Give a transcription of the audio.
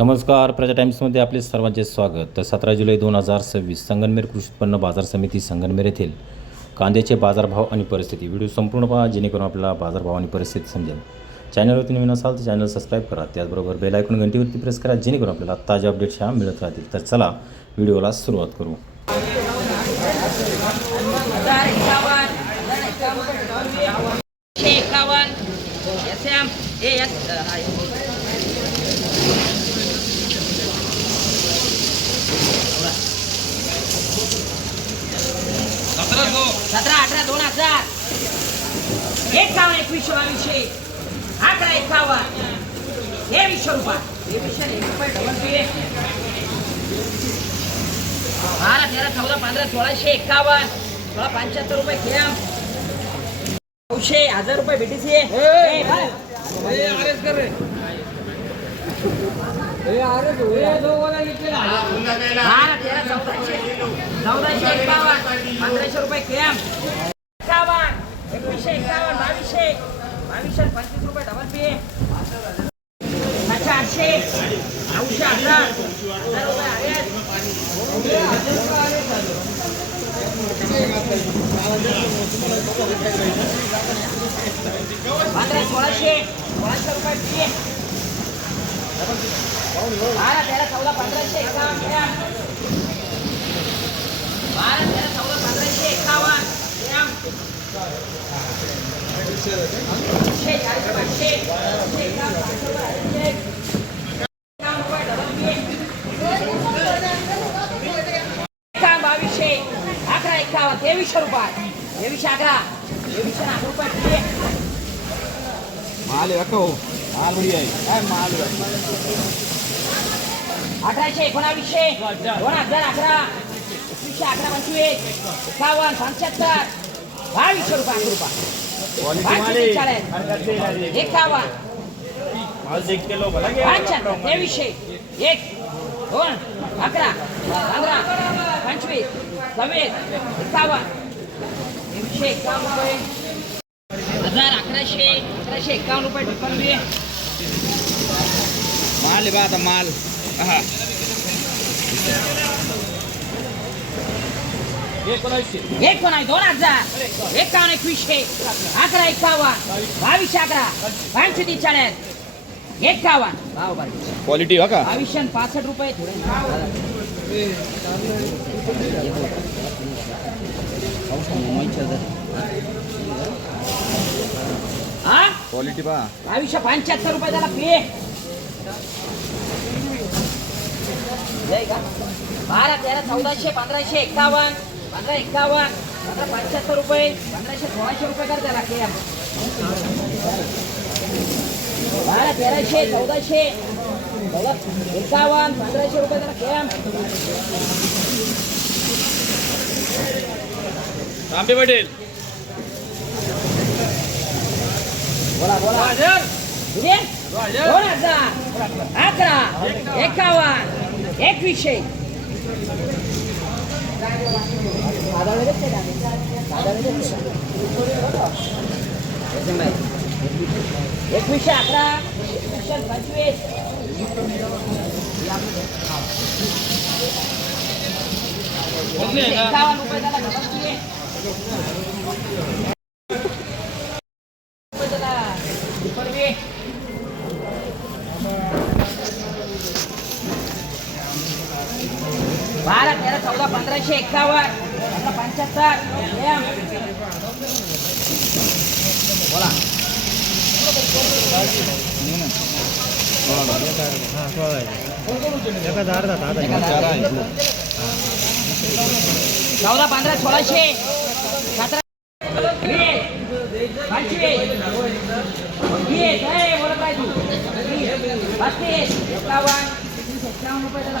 नमस्कार, प्रजा टाइम्समध्ये आपले सर्वांचे स्वागत. तर 17 जुलै 2026 संगमनेर कृषी उत्पन्न बाजार समिती संगमनेर येथील कांद्याचे बाजारभाव आणि परिस्थिती. व्हिडिओ संपूर्ण पहा जेणेकरून आपल्याला बाजारभाव आणि परिस्थिती समजेल. चॅनलवरती नवीन असाल तर चॅनल सबस्क्राईब करा, त्याचबरोबर बेल आयकॉन घंटीवरती प्रेस करा जेणेकरून आपल्याला ताज्या अपडेट्स ह्या मिळत राहतील. तर चला व्हिडिओला सुरुवात करू. सतरा 18 2000 51 21 22 11 51 23 रुपये 23 रुपये डबल पी 12 13 14 15 1651 1675 रुपये केम 900 1000 रुपये बीटीसी आरएस कर रे आरएस दो वाला घेतले 12 13 1400 1500 रुपये केम 51 21 51 22 25 रुपये डबल पी 400 900 1000 रुपये आरएस 15 1600 रुपये पी 12 13 14 1500 51 12 13 14 1500 51 23 रुपये 11 रुपये माल रखो माल बढ़िया है काय माल 1800 19 2011 21 11 25 51 75 22 रुपये क्वालिटी वाले 51 माल देख के लो भला के 23 1 2 11 15 25 26 51 51 रुपये 1100 51 रुपये टिप्पण बी माल है बात माल हा 19 2000 51 21 11 51 22 11 25 40 51 भाव बरं क्वालिटी हो का 22 65 रुपये थोडे हा क्वालिटी पहा 2275 रुपये त्याला पे 12 13 1400 1500 51 15 51 75 रुपये 1500 1600 रुपये कर त्याला के 12 1300 1400 51 1500 रुपये त्याला केम रामदेव पटेल बोला किती 2000 11 51 21 21 11 25 51 रुपये त्याला डबल पी 12 13 14 1500 51 75 बोला चौदा 15 1600 17 बोलत आहे तू 35 51 रुपये त्याला